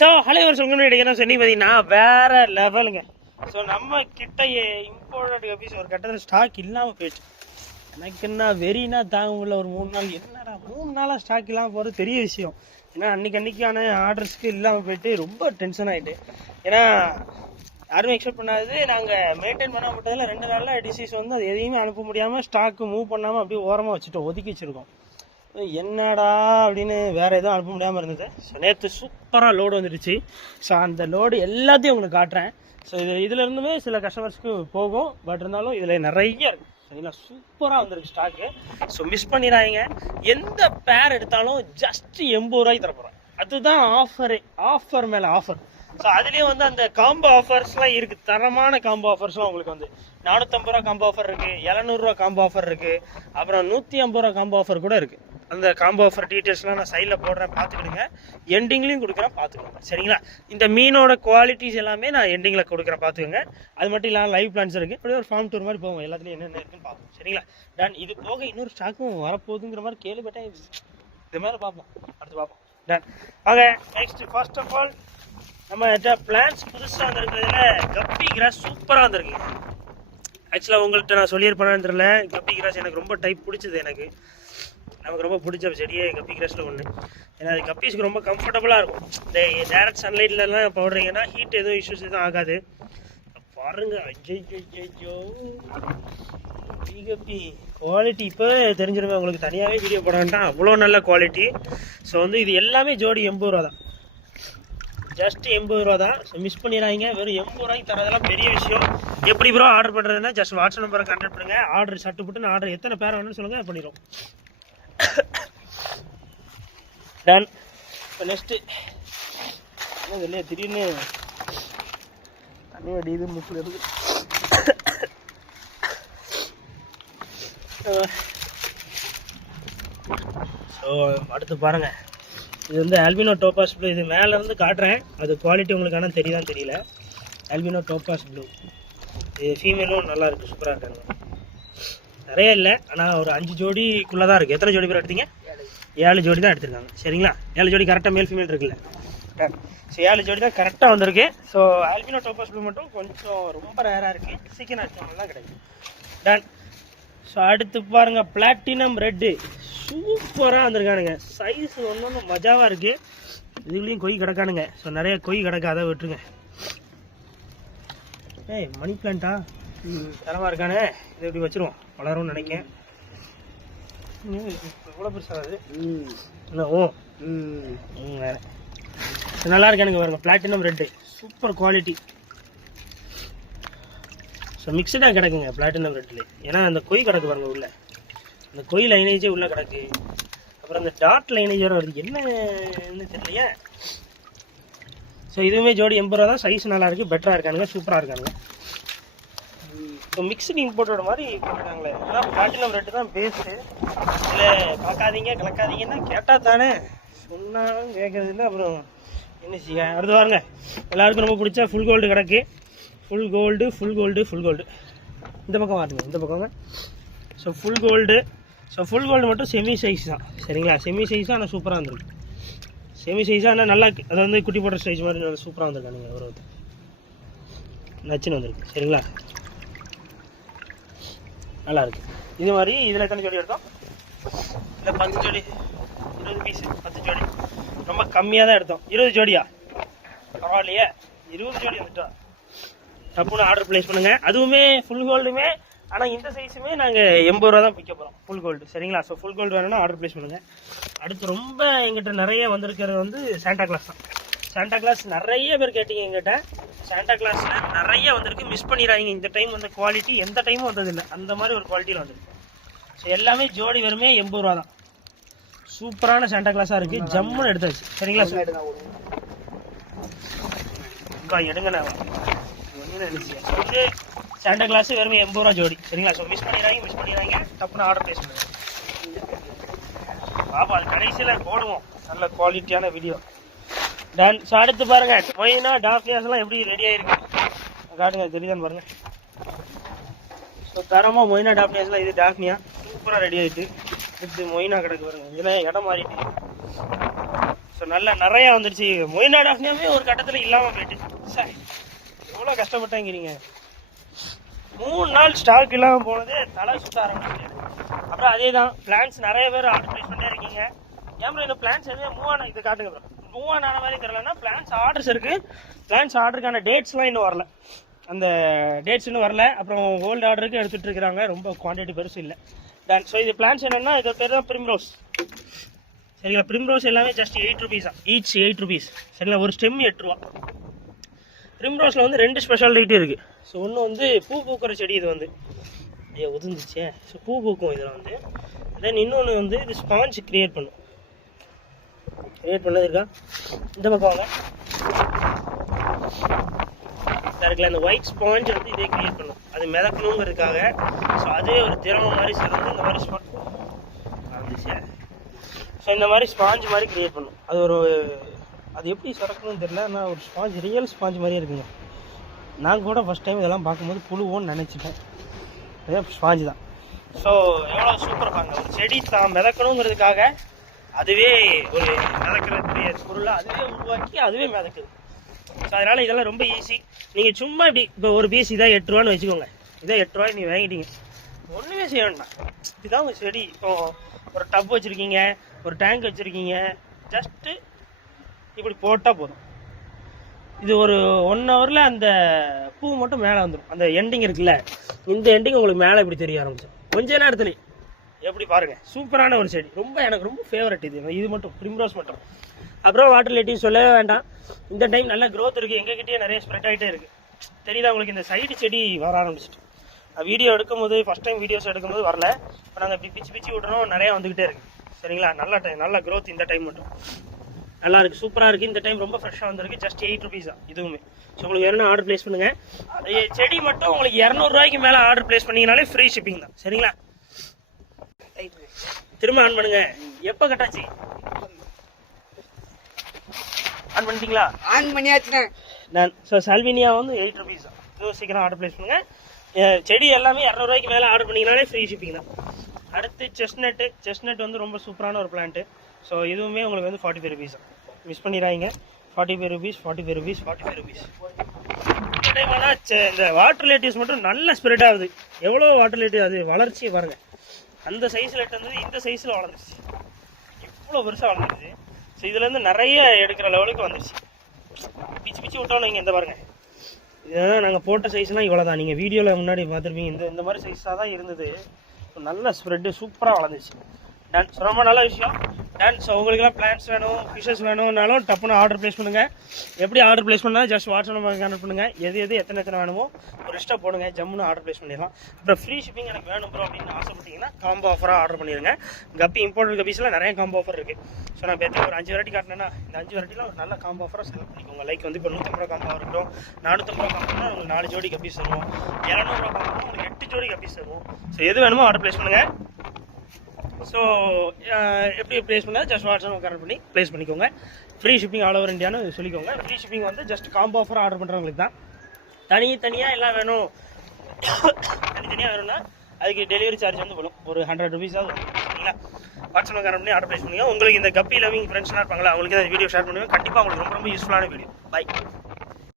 So hello ஒரு சொல்லுங்க என்ன சொன்னி பார்த்தீங்கன்னா வேற லெவலுங்க. ஸோ நம்ம கிட்ட இம்போர்ட்டட் கப்பீஸ் ஒரு கட்டத்தில் ஸ்டாக் இல்லாமல் போயிடுச்சு. எனக்கு என்ன வெறினா தாங்க உள்ள ஒரு 3 நாள் என்னடா 3 நாளாக ஸ்டாக் இல்லாமல் போகிறது பெரிய விஷயம். ஏன்னா அன்னைக்கான ஆர்டர்ஸ்க்கு இல்லாமல் போயிட்டு ரொம்ப டென்ஷன் ஆகிட்டு. ஏன்னா யாருமே எக்ஸ்பெக்ட் பண்ணாது. நாங்கள் மெயின்டைன் பண்ண மாட்டதில் 2 நாளில் டிசீஸ் வந்து அது எதையுமே அனுப்ப முடியாமல் ஸ்டாக்கு மூவ் பண்ணாமல் அப்படியே ஓரமாக வச்சுட்டோம், ஒதுக்கி வச்சுருக்கோம். என்னடா அப்படின்னு வேறு எதுவும் அனுப்ப முடியாமல் இருந்தது. ஸோ நேற்று சூப்பராக லோடு வந்துடுச்சு. ஸோ அந்த லோடு எல்லாத்தையும் உங்களுக்கு காட்டுறேன். ஸோ இதுலேருந்துமே சில கஸ்டமர்ஸ்க்கு போகும், பட் இருந்தாலும் இதில் நிறைய இருக்குது. சரிங்களா, சூப்பராக வந்துருக்கு ஸ்டாக்கு. ஸோ மிஸ் பண்ணிடாதீங்க. எந்த பேர் எடுத்தாலும் ஜஸ்ட் 80 ரூபாய்க்கு தரப்போகிறோம். அதுதான் ஆஃபரு, ஆஃபர் மேலே ஆஃபர். ஸோ அதுலேயும் வந்து அந்த காம்போ ஆஃபர்ஸ்லாம் இருக்குது, தரமான காம்போ ஆஃபர்ஸ்லாம் உங்களுக்கு வந்து 450 ரூபா காம்போ ஆஃபர் இருக்குது, 700 ரூபா காம்போ ஆஃபர் இருக்குது, அப்புறம் 150 ரூபா காம்போ ஆஃபர் கூட இருக்குது. அந்த காம்போ ஆஃபர் டீட்டெயில்ஸ்லாம் நான் சைடில் போடுறேன், பார்த்துக்கிடுங்க. எண்டிங்லேயும் கொடுக்குறேன், பார்த்துக்கோங்க. சரிங்களா, இந்த மீனோட குவாலிட்டிஸ் எல்லாமே நான் எண்டிங்கில் கொடுக்குறேன், பார்த்துக்கோங்க. அது மட்டும் இல்லாமல் லைவ் பிளான்ஸ் இருக்குது. அப்படியே ஒரு ஃபார்ம் டூர் மாதிரி போவோம், எல்லாத்துலேயும் என்னென்ன இருக்குன்னு பார்ப்போம். சரிங்களா, டன். இது போக இன்னொரு ஸ்டாக்கும் வரப்போகுதுங்கிற மாதிரி கேள்விப்பட்டேன். இது மேலே பார்ப்போம், அடுத்து பார்ப்போம். Done. Okay, next first of all நம்ம பிளான்ஸ் புதுசாக வந்துருக்கிறதுல கப்பி கிராஸ் சூப்பராக வந்துருக்கு. ஆக்சுவலாக உங்கள்கிட்ட நான் சொல்லியிருப்பேன்னு தெரியல, கப்பி கிராஸ் எனக்கு ரொம்ப டைப் பிடிச்சது. நமக்கு ரொம்ப பிடிச்ச செடியே கப்பி கிராஸில் ஒன்று. ஏன்னா அது கப்பீஸ்க்கு ரொம்ப கம்ஃபர்டபுளாக இருக்கும். இந்த டேரக்ட் சன்லைட்லலாம் போடுறீங்கன்னா ஹீட் எதுவும் இஷ்யூஸ் எதுவும் ஆகாது. பாருங்க, ஐயோ கப்பி குவாலிட்டி இப்போ தெரிஞ்சிருமே உங்களுக்கு. தனியாகவே வீடியோ போட வேண்டாம், அவ்வளோ நல்ல குவாலிட்டி. ஸோ வந்து இது எல்லாமே ஜோடி 80 ரூபா தான், ஜஸ்ட் 80 ரூபா தான். ஸோ மிஸ் பண்ணிடாதீங்க. வெறும் 80 ரூபாய்க்கு தரதெல்லாம் பெரிய விஷயம். எப்படி ப்ரோ ஆர்டர் பண்ணுறதுன்னா ஜஸ்ட் வாட்ஸ்அப் நம்பரை கான்டாக்ட் பண்ணுங்கள். ஆர்டர் சட்டு போட்டு ஆர்டர் எத்தனை பேர் வேணும்னு சொல்லுங்கள், பண்ணிடுவோம். டன். இப்போ நெக்ஸ்ட்டு என்ன இல்லையா, திடீர்னு தண்ணி வடியுது மூக்கில் இருந்து. ஸோ அடுத்து பாருங்கள், இது வந்து ஆல்பினோ டோபாஸ் ப்ளூ. இது மேலேருந்து காட்டுறேன், அது குவாலிட்டி உங்களுக்கு ஆனால் தெரியுதான்னு தெரியல. ஆல்பினோ டோபாஸ் ப்ளூ இது ஃபீமேலும் நல்லா இருக்குது, சூப்பராக இருக்காங்க. நிறைய இல்லை, ஆனால் ஒரு 5 ஜோடிக்குள்ளே தான் இருக்குது. எத்தனை ஜோடி பேர் எடுத்தீங்க? 7 ஜோடி தான் எடுத்திருக்காங்க. சரிங்களா, 7 ஜோடி கரெக்டாக மேல் ஃபீமேல் இருக்குல்ல. ஸோ 7 ஜோடி தான் கரெக்டாக வந்திருக்கு. ஸோ ஆல்பினோ டோபாஸ் ப்ளூ மட்டும் கொஞ்சம் ரொம்ப ரேராக இருக்குது, சீக்கிரம் அடிச்சவங்கலாம் கிடைக்கும். டன். ஸோ அடுத்து பாருங்கள், பிளாட்டினம் ரெட்டு சூப்பராக வந்திருக்கானுங்க. சைஸ் ஒன்று மஜாவாக இருக்குது. இதுலேயும் கொய் கிடக்கானுங்க. ஸோ நிறைய கொய் கிடக்கு, அதை விட்டுருங்க. ஏய் மணி பிளான்ட்டா தரமாக இருக்கானே, இதை எப்படி வச்சுருவோம், வளரும்னு நினைக்கேன். எவ்வளோ பெருசாகுது இல்லை. ஓ வேறு நல்லா இருக்கானுங்க பாருங்க. Platinum red super quality. So மிக்சடாக கிடக்குங்க பிளாட்டினம் ரெட்டில். ஏன்னா அந்த கொய் கிடக்கு பாருங்க உள்ள, அந்த கொய் லைனேஜே உள்ளே கிடக்கு. அப்புறம் அந்த டாட் லைனேஜ் வர வருது, என்னன்னு தெரியலையே. ஸோ இதுவுமே ஜோடி 80 ரூபா தான். சைஸ் நல்லா இருக்குது, பெட்டராக இருக்கானுங்க, சூப்பராக இருக்கானுங்க. ஸோ மிக்சடு இம்போர்ட்டோட மாதிரி போட்டுருக்காங்களே, எல்லாம் பிளாட்டினம் ரெட்டு தான் பேஸ்ட்டு. இல்லை பார்க்காதீங்க கலக்காதீங்கன்னா கேட்டால் தானே, சொன்னாலும் கேட்கறது இல்லை. அப்புறம் என்ன செய்ய. அடுத்து பாருங்க, எல்லாருக்கும் ரொம்ப பிடிச்சா ஃபுல் கோல்டு கிடக்கு. Full gold full gold full gold. இந்த பக்கம் வாருங்க, இந்த பக்கங்க. So full gold. So full gold மட்டும் செமி சைஸ் தான். சரிங்களா, செமி சைஸ் தான், ஆனால் சூப்பராக வந்துருக்கு. செமி சைஸாக ஆனால் நல்லா, அதை வந்து குட்டி போடுற சைஸ் மாதிரி நல்லா சூப்பராக வந்துருக்கானுங்க. ஒரு நச்சுன்னு வந்துருக்கு. சரிங்களா, நல்லா இருக்குது. இது மாதிரி இதில் எத்தனை ஜோடி எடுத்தோம்? இல்லை 10 ஜோடி, 20 பீஸு, 10 ஜோடி. ரொம்ப கம்மியாக தான் எடுத்தோம். 20 ஜோடியா, பரவாயில்லையே. 20 ஜோடி வந்துட்டா டப்புன்னு ஆர்டர் ப்ளேஸ் பண்ணுங்கள். அதுவுமே ஃபுல் கோல்டுமே, ஆனால் இந்த சைஸுமே நாங்கள் 80 ரூபா தான் பிக்க போகிறோம், ஃபுல் கோல்டு. சரிங்களா, ஸோ ஃபுல் கோல்டு வேணும்னா ஆர்டர் ப்ளேஸ் பண்ணுங்கள். அடுத்து ரொம்ப எங்கிட்ட நிறைய வந்திருக்கிறது வந்து சாண்டா கிளாஸ் தான். சாண்டா கிளாஸ் நிறைய பேர் கேட்டீங்க எங்கிட்ட. சாண்டா கிளாஸில் நிறைய வந்திருக்கு, மிஸ் பண்ணிடுறாங்க. இந்த டைம் வந்து குவாலிட்டி எந்த டைமும் வந்ததில்லை, அந்த மாதிரி ஒரு குவாலிட்டியில் வந்துருக்கு. ஸோ எல்லாமே ஜோடி வெறுமே 80 ரூபா தான். சூப்பரான சாண்டா கிளாஸாக இருக்குது, ஜம்முன்னு எடுத்தாச்சு. சரிங்களா, எடுங்கண்ணா வந்து சாண்டா கிளாஸ் வெறும் 80 ரூபா ஜோடி. சரிங்களா, ஸோ மிஸ் பண்ணிடுறாங்க, டப்புன்னு ஆர்டர் ப்ளேஸ் பண்ணுங்க. பாப்பா அது கடைசியில் போடுவோம் நல்ல குவாலிட்டியான வீடியோ. டன். ஸோ அடுத்து பாருங்கள், மொயினா டாஃபியாஸ்லாம் எப்படி ரெடி ஆகிருக்கு காட்டுங்க, தெரியுதான்னு பாருங்கள். ஸோ தரமாக மொயினா டாஃபியாஸ்லாம், இது டாஃபியா சூப்பராக ரெடி ஆகிட்டு. இது மொயினா கிடக்கு பாருங்க. இதெல்லாம் இடம் மாறிட்டு ஸோ நல்லா நிறையா வந்துடுச்சு. மொயினாடு ஆஃப்னியாவே ஒரு கட்டத்தில் இல்லாமல் போயிட்டு சார் எவ்வளோ கஷ்டப்பட்டாங்கிறீங்க. 3 நாள் ஸ்டாக் இல்லாமல் போனதே தலை சுத்த ஆரம்பிச்சு. அப்புறம் அதே தான் பிளான்ஸ் நிறைய பேர் ஆர்டர் ப்ளேஸ் பண்ணிட்டே இருக்கீங்க. ஏன் ப்ரோ இந்த பிளான்ஸ் எதுவும் மூவ் ஆன இது காட்டுங்க ப்ரோ. மூவ் ஆன மாதிரி தெரியலன்னா பிளான்ஸ் ஆர்டர்ஸ் இருக்குது. பிளான்ஸ் ஆர்டருக்கான டேட்ஸ்லாம் இன்னும் வரல. அந்த டேட்ஸ் இன்னும் வரல. அப்புறம் ஓல்டு ஆர்டருக்கு எடுத்துகிட்டு இருக்கிறாங்க. ரொம்ப குவான்டிட்டி பெருசு இல்லை. ஸோ இது பிளான்ஸ் என்னென்னா இது பேர் தான் பிரிம்ரோஸ். சரிங்களா? பிரிம்ரோஸ் எல்லாமே ஜஸ்ட் 8 rupees தான். Each 8 rupees. சரிங்களா? ஒரு ஸ்டெம் 8 ரூபா. பிரிம்ரோஸில் வந்து 2 ஸ்பெஷாலிட்டி இருக்குது. ஸோ ஒன்று வந்து பூ பூக்கிற செடி. இது வந்து உதிர்ந்துச்சே. ஸோ பூ பூக்கும் இதில் வந்து. தென் இன்னொன்று வந்து இது ஸ்பாஞ்ச் க்ரியேட் பண்ணும். க்ரியேட் பண்ணது இருக்கா? இந்த பக்கம் வாங்க. இருக்குல்ல அந்த ஒயிட் ஸ்பாஞ்ச் வந்து இதே க்ரியேட் பண்ணும். அது மிதக்கணுங்கிறதுக்காக. ஸோ அதே ஒரு திறமை மாதிரி சேர்ந்து இந்த மாதிரி ஸ்பாஞ்ச் வந்துச்சு. ஸோ இந்த மாதிரி ஸ்பாஞ்ச் மாதிரி க்ரியேட் பண்ணும். அது ஒரு அது எப்படி சுரக்கணும்னு தெரியல. ஆனால் ஒரு ஸ்பாஞ்ச் ரியல் ஸ்பாஞ்ச் மாதிரியே இருக்குங்க. நான் கூட ஃபஸ்ட் டைம் இதெல்லாம் பார்க்கும்போது புழுவோன்னு நினச்சிட்டேன். அதே ஸ்பாஞ்சு தான். ஸோ எவ்வளோ சூப்பராக பாருங்க. ஒரு செடி தான் மிதக்கணுங்கிறதுக்காக அதுவே ஒரு மிதக்கிறதுடைய பொருளாக அதுவே உருவாக்கி அதுவே மிதக்குது. ஸோ அதனால் இதெல்லாம் ரொம்ப ஈஸி. நீங்கள் சும்மா இப்படி இப்போ ஒரு பீஸ் இதாக 8 ரூபான்னு வச்சுக்கோங்க. இதாக 8 ரூபாய் நீங்கள் வாங்கிட்டீங்க. ஒன்றுமே செய்ய வேண்டாம். இதுதான் உங்கள் செடி. இப்போ ஒரு டப் வச்சுருக்கீங்க, ஒரு டேங்க் வச்சுருக்கீங்க. ஜஸ்ட்டு இப்படி போட்டால் போதும். இது ஒரு 1 ஹவரில் அந்த பூ மட்டும் மேலே வந்துடும். அந்த எண்டிங் இருக்குல்ல, இந்த எண்டிங் உங்களுக்கு மேலே இப்படி தெரிய ஆரம்பிச்சு கொஞ்ச நேரத்துல. எப்படி பாருங்கள், சூப்பரான ஒரு செடி. எனக்கு ரொம்ப ஃபேவரட் இது மட்டும், பிரிம்ரோஸ் மட்டும். அப்புறம் வாட்டர் லில்லியும் சொல்லவே வேண்டாம். இந்த டைம் நல்ல க்ரோத் இருக்குது. எங்ககிட்டயே நிறைய ஸ்ப்ரெட் ஆகிட்டே இருக்குது. தெரியுதா உங்களுக்கு? இந்த சைடு செடி வர ஆரம்பிச்சிட்டு. வீடியோ எடுக்கும்போது ஃபஸ்ட் டைம் வீடியோஸ் எடுக்கும்போது வரல. இப்போ நாங்கள் இப்படி பிச்சு விட்றோம். நிறையா வந்துக்கிட்டே இருக்குது. சரிங்களா? நல்ல க்ரோத் இந்த டைம் மட்டும் நல்லா இருக்குது. சூப்பராக இருக்குது. இந்த டைம் ரொம்ப ஃப்ரெஷ்ஷாக வந்திருக்கு. ஜஸ்ட் 8 rupees தான் இதுவுமே. ஸோ உங்களுக்கு வேணும்னா ஆர்டர் ப்ளேஸ் பண்ணுங்கள். செடி மட்டும் உங்களுக்கு 200 ரூபாய்க்கு மேலே ஆர்டர் ப்ளேஸ் பண்ணிங்கனாலே ஃப்ரீ ஷிப்பிங் தான். சரிங்களா? திரும்ப ஆன் பண்ணுங்க. எப்போ கட்டாச்சு? ஆன் பண்ணிட்டீங்களா? ஆன் பண்ணியாச்சுங்க. ஸோ சால்வினியா வந்து 8 rupees தான். இதுவும் சீக்கிரம் ஆர்டர் ப்ளேஸ் பண்ணுங்கள். செடி எல்லாமே 200 ரூபாய்க்கு மேலே ஆர்டர் பண்ணிங்கனாலே ஃப்ரீ ஷிப்பிங் தான். அடுத்து செஸ்னட் வந்து ரொம்ப சூப்பரான ஒரு பிளான்ட்டு. ஸோ இதுவுமே உங்களுக்கு வந்து 45 rupees தான். மிஸ் பண்ணிடாதீங்க. 45 rupees. இந்த டைம் ஆனால் இந்த வாட்டர் லேட்டிவ்ஸ் மட்டும் நல்ல ஸ்ப்ரெட் ஆகுது. எவ்வளோ வாட்டர் லேட்டிவ் அது வளர்ச்சியை பாருங்கள். அந்த சைஸில் இருந்தது இந்த சைஸில் வளர்ந்துருச்சு. இவ்வளோ பெருசாக வளர்ந்துருச்சு. ஸோ இதுலேருந்து நிறைய எடுக்கிற லெவலுக்கு வந்துருச்சு. பிச்சு விட்டோன்னு இங்கே இந்த பாருங்கள். இதெல்லாம் நாங்கள் போட்ட சைஸ்லாம் இவ்வளோ தான். நீங்கள் வீடியோவில் முன்னாடி பார்த்துருப்பீங்க. இந்த மாதிரி சைஸாக தான் இருந்தது. நல்ல ஸ்ப்ரெட்டு சூப்பராக வளர்ந்துச்சு. டன். ரொம்ப நல்ல விஷயம். டன். ஸோ உங்களுக்குலாம் பிளான்ஸ் வேணும், ஃபிஷஸ் வேணும்னாலும் டப்புன்னு ஆர்டர் ப்ளேஸ் பண்ணுங்கள். எப்படி ஆர்டர் ப்ளேஸ் பண்ணால் ஜஸ்ட் வாட்ஸ்அப் நம்பருக்கு கனெக்ட் பண்ணுங்கள். எத்தனை வேணுமோ ஒரு லிஸ்ட்டாக போடுங்க. ஜம்முன்னு ஆர்டர் ப்ளேஸ் பண்ணிடலாம். அப்புறம் ஃப்ரீ ஷிப்பிங் எனக்கு வேணும் ப்ரோ அப்படின்னு ஆசைப்பட்டீங்கன்னா காம்போ ஆஃபராக ஆர்டர் பண்ணிடுங்க. கப்பி இம்போர்ட்டட் கப்பீஸில் நிறைய காம்போ ஆஃபர் இருக்குது. ஸோ நான் இப்போ ஒரு 5 வெரைட்டி காட்டினேன்னா இந்த 5 வெரைட்டிலாம் ஒரு நல்ல காம்போ ஆஃபராக செலக்ட் பண்ணிக்கோங்க. லைக் வந்து இப்போ 150 ரூபா காம்போ இருக்கட்டும், 450 ரூபா காம்போனா உங்களுக்கு 4 ஜோடி கப்பீஸ் தருவோம். 200 ரூபா காம்போனா உங்களுக்கு 8 ஜோடி கப்பீஸ் தருவோம். ஸோ எது வேணுமோ ஆர்டர் ப்ளேஸ் பண்ணுங்கள். ஸோ எப்படி ப்ளேஸ் பண்ணால் ஜஸ்ட் வாட்ஸ்அப் கனெக்ட் பண்ணி ப்ளேஸ் பண்ணிக்கோங்க. ஃப்ரீ ஷிப்பிங் ஆல் ஓவர் இந்தியான்னு சொல்லிக்கோங்க. ஃப்ரீ ஷிப்பிங் வந்து ஜஸ்ட் காம்போ ஆஃபர் ஆர்டர் பண்ணுறவங்களுக்கு தான். தனியாக எல்லாம் வேணும், தனித்தனியாக வேணும்னா அதுக்கு டெலிவரி சார்ஜ் வந்து வரும். ஒரு 100 rupees ஆகுது. சரிங்களா? வாட்ஸ்அப் கனெக்ட் பண்ணி ஆர்டர் ப்ளேஸ் பண்ணுங்க. உங்களுக்கு இந்த கப்பி லவிங் ஃப்ரெண்ட்ஸ்லாம் இருப்பாங்களா, அவங்களுக்கு இந்த வீடியோ ஷேர் பண்ணுவேன். கண்டிப்பாக உங்களுக்கு ரொம்ப யூஸ்ஃபுல்லான வீடியோ. பை.